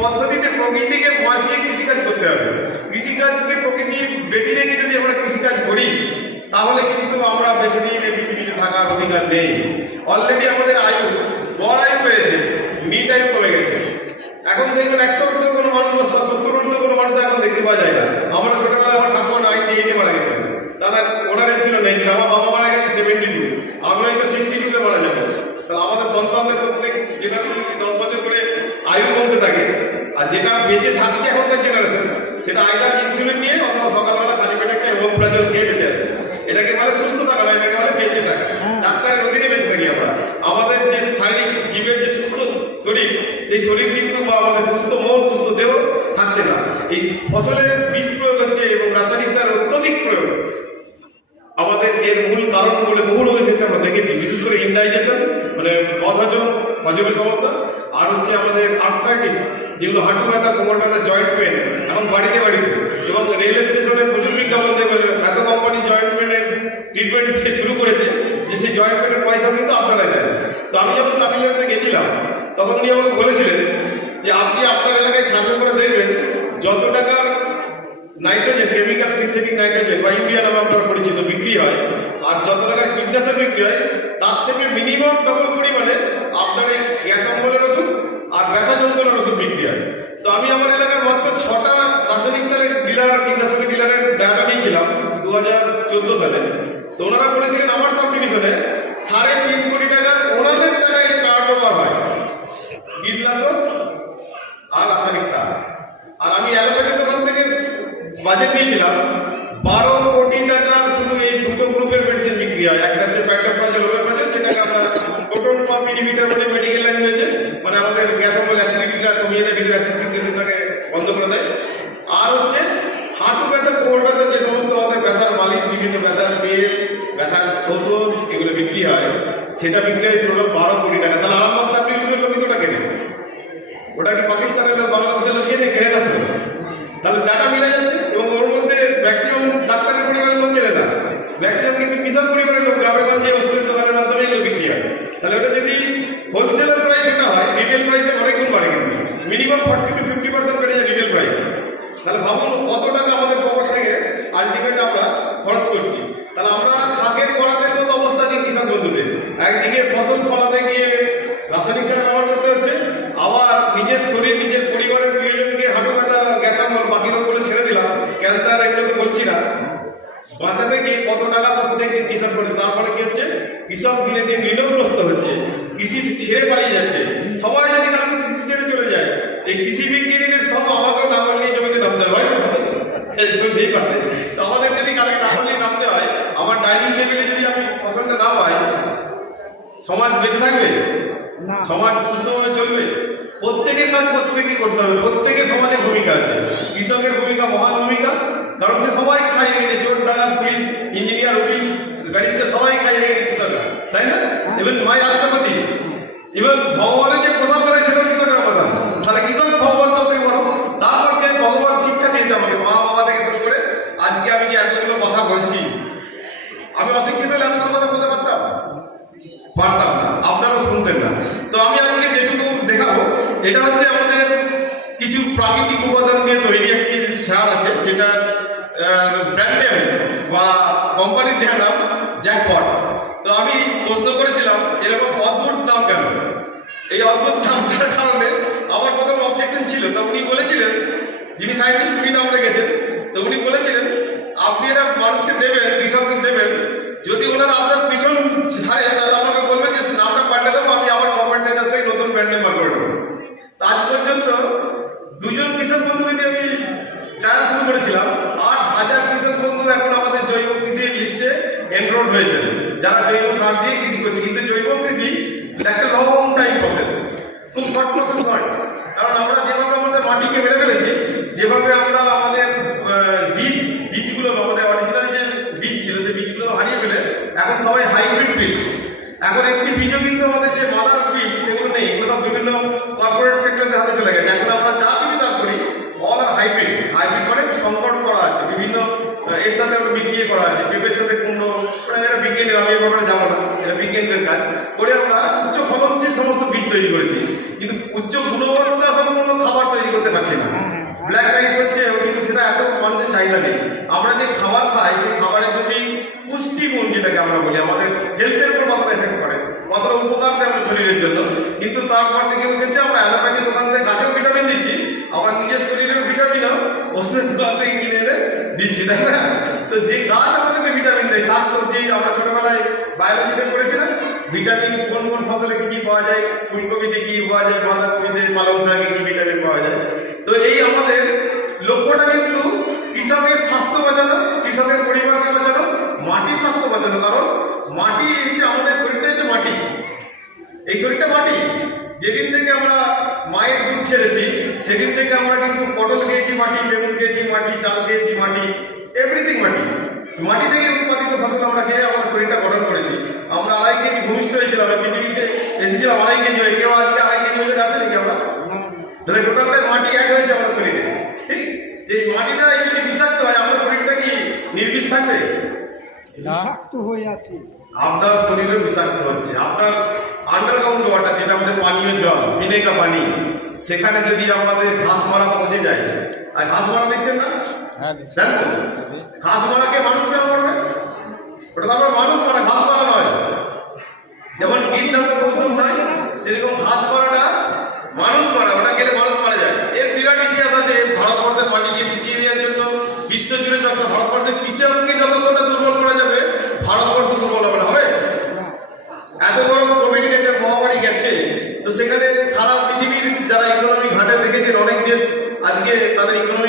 পদ্ধতিতে প্রকৃতিকে বাঁচিয়ে কৃষিকাজ করতে হবে। কৃষিকাজকে প্রকৃতি বেঁধে রেখে যদি আমরা কৃষিকাজ করি তাহলে কিন্তু আমরা বেশি দিন এই পৃথিবীতে থাকার অধিকার নেই। অলরেডি আমাদের আয়ু গড় আয়ু হয়েছে, মিড আয়ু কমে গেছে। এখন দেখবেন 100 ঊর্ধ্ব কোনো মানুষ বা 70 ঊর্ধ্ব কোনো মানুষ এখন দেখতে পাওয়া যায় না। আমরা ছোটবেলায় আমার ঠাকুমা 98 মারা গেছেন, দাদা ওনার ছিল 90, আমার বাবা মারা গেছে 72, আমি হয়তো 62-তে মারা যাবো। তাহলে আমাদের সন্তানদের প্রত্যেক জেনারেশন 10 বছর করে আয়ু কমতে থাকে, আর যেটা বেঁচে থাকছে এখনকার জেনারেশন সেটা আইদার ইনসুলিন নিয়ে অথবা সকালবেলা খালি পেটে একটা ওমপ্রাজল খেয়ে বেঁচে আছে। এটাকে বলে সুস্থ থাকা না, এটাকে বলে বেঁচে থাকা। ডাক্তারের অধীনে বেঁচে থাকি আমরা। আমাদের যে শারীরিক জীবের যে সুস্থ শরীর, সেই শরীর কিন্তু বা আমাদের সুস্থ মন সুস্থ দেহ থাকছে না। এই ফসলের বীজ প্রয়োগ হচ্ছে এবং রাসায়নিক সার অত্যধিক প্রয়োগ আমাদের এর মূল কারণ বলে বহু রোগের ক্ষেত্রে আমরা দেখেছি, বিশেষ করে ইনডাইজেশন মানে বদহজম, হজমের সমস্যা, আর হচ্ছে আমাদের আর্থ্রাইটিস যেগুলো হাঁটু ব্যথা, কোমর ব্যথা, জয়েন্ট পেন এখন বাড়িতে বাড়িতে, এবং রেল স্টেশনে প্রচুর বিজ্ঞাপন দেবে এত কোম্পানি জয়েন্ট পেনের ট্রিটমেন্ট শুরু করেছে যে সেই জয়েন্ট পেনের পয়সা কিন্তু আপনারাই দেন। তো আমি যখন তামিলনাড়ুতে গেছিলাম তখন উনি আমাকে বলেছিলেন যে আপনি আপনার এলাকায় সার্ভে করে দেখবেন যত টাকার নাইট্রোজেন, কেমিক্যাল সিনথেটিক নাইট্রোজেন বা ইউরিয়া নামে আপনার পরিচিত বিক্রি হয়, আর যত টাকার কীটনাশক বিক্রি হয় তার থেকে মিনিমাম ডবল পরিমাণে আপনার এই গ্যাস অম্বলের ওষুধ আর ব্যথা যন্ত্রণার ওষুধ বিক্রি হয়। তো আমি আমার এলাকার মাত্র 6টা রাসায়নিক সারের ডিলার আর কীটনাশকের ডিলারের ডাটা নিয়েছিলাম 2014 সালে। তো ওনারা বলেছিলেন আমার সাব ডিভিশনে 3.5 কোটি টাকার ওনাদের টাকায় কার্ড ওভার হয় কীটনাশক আর রাসায়নিক সার। আর আমি অ্যালোপ্যাথি দোকান থেকে বাজেট নিয়েছিলাম 12 কোটি টাকার শুধু এই দুটো গ্রুপের মেডিসিন বিক্রি হয়। একটা হচ্ছে প্যান্টোপ্রাজল হোমিওপ্যাথি, যেটাকে আমরা প্রোটন পাম্প ইনহিবিটর বলে মেডিকেল ল্যাঙ্গুয়েজে, মানে আমাদের গ্যাস অম্বল অ্যাসিডিটিটা কমিয়ে দেয়, ভিতরে অ্যাসিড সিনথেসিসটাকে বন্ধ করে দেয়। আর হচ্ছে হাঁটু ব্যথা, কোমর ব্যথা, যে সমস্ত আমাদের ব্যথার মালিশ, বিভিন্ন ব্যথার তেল, ব্যথার ওষুধ এগুলো বিক্রি হয়, সেটা বিক্রি হয় টোটাল 12 কোটি টাকা। তাহলে আরামবাগ সাব ডিভিশনের লোক কিন্তু ওটা কেনে, ওটা কি পাকিস্তানের লোক, বাংলাদেশের লোক কেনে না তো? তাহলে ডাটা মিলে যাচ্ছে। এবং ওর মধ্যে ম্যাক্সিমাম ডাক্তারের পরিবারের লোক কেনে না, ম্যাক্সিমাম কিন্তু কৃষক পরিবারের লোক গ্রামেগঞ্জে ওষুধের দোকানের মাধ্যমে এগুলো বিক্রি হয়। তাহলে ওটা যদি হোলসেলার প্রাইস এটা হয়, রিটেল প্রাইসে অনেক গুণ বাড়ে, কিন্তু মিনিমাম 40 to 50% বেড়ে যায় রিটেল প্রাইস। তাহলে ভাবুন কত টাকা আমাদের পকেট থেকে আলটিমেট আমরা খরচ করছি। তাহলে আমরা শাকের করাতের মতো অবস্থা যে কৃষক বন্ধুদের, একদিকে ফসল ফলাতে গিয়ে রাসায়নিক সার ব্যবহার করতে হচ্ছে, আবার নিজের শরীর, নিজের পরিবারের প্রিয়জনকে হাঁটু ব্যথা, গ্যাস অম্বল, বাকি রোগগুলো ছেড়ে দিলাম, ক্যান্সার, এগুলো তো বলছি না, বাঁচাতে গিয়ে কত টাকা প্রত্যেকদিন কৃষক করছে। তারপরে কি হচ্ছে, কৃষক দিনে দিন ঋণগ্রস্ত হচ্ছে, কৃষি ছেড়ে পালিয়ে যাচ্ছে। সবাই যদি কালকে কৃষি ছেড়ে চলে যায়, এই কৃষি বিজ্ঞানীদের সব আমাকেও লাঙল নিয়ে জমিতে নামতে হয় এই পাশে। তো আমাদের যদি কালকে লাঙল নিয়ে নামতে হয়, আমার ডাইনিং টেবিলে যদি আমি ফসলটা না পাই, সমাজ বেঁচে থাকবে? সমাজ সুস্থভাবে চলবে? প্রত্যেকের কাজ প্রত্যেকে করতে হবে, প্রত্যেকের সমাজে ভূমিকা আছে। কৃষকের ভূমিকা মহান ভূমিকা, কারণ সে সবাই খাইয়ে রেখেছে, চোর, ডাকাত, পুলিশ, ইঞ্জিনিয়ার, উকিল, ব্যারিস্টার, সবাই খাইয়ে রেখেছে কৃষকরা, তাই না? ইভেন মাই রাষ্ট্রপতি, ইভেন ভগবানের যে প্রসাদ করে সেটাও কৃষকের অবদান। তাহলে কৃষক ভগবান সব থেকে বড়। তারপর যে ভগবান শিক্ষা দিয়েছে আমাকে, মা বাবা থেকে শুরু করে আজকে আমি যে এতগুলো কথা বলছি, আমি অশিক্ষিত হলে এতগুলো কথা বলতে পারতাম না, আপনারাও শুনতেন না। তো আমি আজকে যেটুকু দেখাবো, এটা হচ্ছে আমাদের কিছু প্রাকৃতিক উপাদান দিয়ে তৈরি একটি সার আছে, যেটা ব্র্যান্ড নেম বা কোম্পানির দেওয়া নাম জ্যাকপট। তো আমি প্রশ্ন করেছিলাম এরকম অদ্ভুত নাম কেন? এই অদ্ভুত নামটার কারণে আমার প্রথম অবজেকশন ছিল। তো উনি বলেছিলেন, যিনি সায়েন্টিস্ট উনি নাম রেখেছেন, তো উনি বলেছিলেন আপনি এটা মানুষকে দেবেন, কৃষকদের দেবেন, যদি ওনারা আপনার পিছন ছাড়ে তাহলে আমাকে বলবেন যে নামটা পাল্টে দেবো, আমি আবার গভর্নমেন্টের কাছ থেকে নতুন ব্র্যান্ড নেম বার করে দেবো। আজ পর্যন্ত 2জন কৃষক বন্ধু যদি আমি ট্রায়াল শুরু করেছিলাম, 8,000 কৃষক বন্ধু এখন আমাদের জৈব কৃষি লিস্টে এনরোল হয়েছে, যারা জৈব সার দিয়ে কৃষি করছে। কিন্তু জৈব কৃষি একটা লং টাইম প্রসেস, খুব শর্ট প্রসেস নয়। কারণ আমরা যেভাবে আমাদের মাটিকে মেরে ফেলেছি, যেভাবে আমরা আমাদের বীজগুলো, আমাদের অরিজিনাল যে বীজ ছিল সেই বীজগুলো হারিয়ে ফেলে এখন সবাই হাইব্রিড বীজ। এখন একটি বীজও কিন্তু আমাদের যে মাদার বীজ সেগুলো নেই, এগুলো সব বিভিন্ন কর্পোরেট সেক্টরের হাতে চলে গেছে। এখন আমরা যা কিছু চাষ করি অল আর হাইব্রিড। হাইব্রিড মানে সংকট করা আছে, বিভিন্ন এর সাথে মিশিয়ে করা আছে, পেঁপের সাথে কুমড়ো, এটা বিজ্ঞানীর, আমি এ ব্যাপারে যাবো না, এটা বিজ্ঞানীদের কাজ করে আমরা উচ্চ ফলনশীল সমস্ত বীজ তৈরি করেছি। কিন্তু উচ্চ গুণগত সম্পন্ন খাবার তৈরি অ্যালোপ্যাথি দোকান থেকে গাছেও ভিটামিন দিচ্ছি, আবার নিজের শরীরের ভিটামিনও ওষুধের দোকান থেকে কিনে এনে দিচ্ছি, তাই না? তো যে গাছ আমাদেরকে ভিটামিন দেয়, শাক সবজি, আমরা ছোটবেলায় বায়োলজিতে পড়েছি না, ভিটামিন কোন কোন ফসলে কি কি পাওয়া যায়, ফুলকপিতে কি পাওয়া যায়, বাঁধাকপিতে, পালং শাকে কি ভিটামিন পাওয়া যায়। তো এই আমাদের লক্ষ্যটা কিন্তু কৃষকের স্বাস্থ্য বাঁচানো, কৃষকের পরিবারকে বাঁচানো, মাটির স্বাস্থ্য বাঁচানো। কারণ মাটি হচ্ছে আমাদের শরীরটা হচ্ছে মাটি, এই শরীরটা মাটি। যেদিন থেকে আমরা মায়ের দুধ ছেড়েছি সেদিন থেকে আমরা কিন্তু পটল খেয়েছি মাটি, বেগুন খেয়েছি মাটি, চাল খেয়েছি মাটি, এভরিথিং মাটি। মাটি থেকে উৎপাদিত ফসল আমরা খেয়ে আমার শরীরটা গঠন করেছি। আমরা 2.5 কেজি ভূমিষ্ঠ হয়েছিলাম, পৃথিবীতে এসেছিলাম 2.5 কেজি হয়ে। কেউ আজকে 2.5 কেজি ওজন আছে নাকি আমরা? তাহলে টোটালটাই মাটি অ্যাড হয়েছে আমাদের শরীরে, ঠিক? যে মাটিটা এই যদি বিষাক্ত হয় আপনার শরীরটা কি নির্বিষ থাকবে? বিষাক্ত হয়ে যাচ্ছে। আপনার শরীরে বিষাক্ত হচ্ছে। আপনার আন্ডারগ্রাউন্ড ওয়াটার, যেটা আমাদের পানীয় জল, ভিনেগা পানি, সেখানে যদি আমাদের ঘাস মারা পৌঁছে যায়, আর ঘাস মারা দিচ্ছেন না, জানেন তো? ঘাস মারাকে মানুষ কেন করবে? ওটা তো আপনার মানুষ মারা, ঘাস মারা নয়। যেমন কীটনাশক ঔষধ হয়, সেরকম ঘাস মারাটা মানুষ মারা, ওটা গেলে মানুষ মারা যায়। এর বিরাট ইতিহাস আছে। ভারতবর্ষের মাটিকে পিছিয়ে দেওয়ার জন্য বিশ্বজুড়ে চক্র। ভারতবর্ষের কৃষককে যতক্ষণটা দুর্বল করা যাবে, ভারতবর্ষ দুর্বল হবে না, হবে? এত বড় কোভিড গেছে, মহামারী গেছে, তো সেখানে সারা পৃথিবীর যারা ইকোনমি ঘাটে দেখেছেন, অনেক দেশ আজকে তাদের ইকোনমি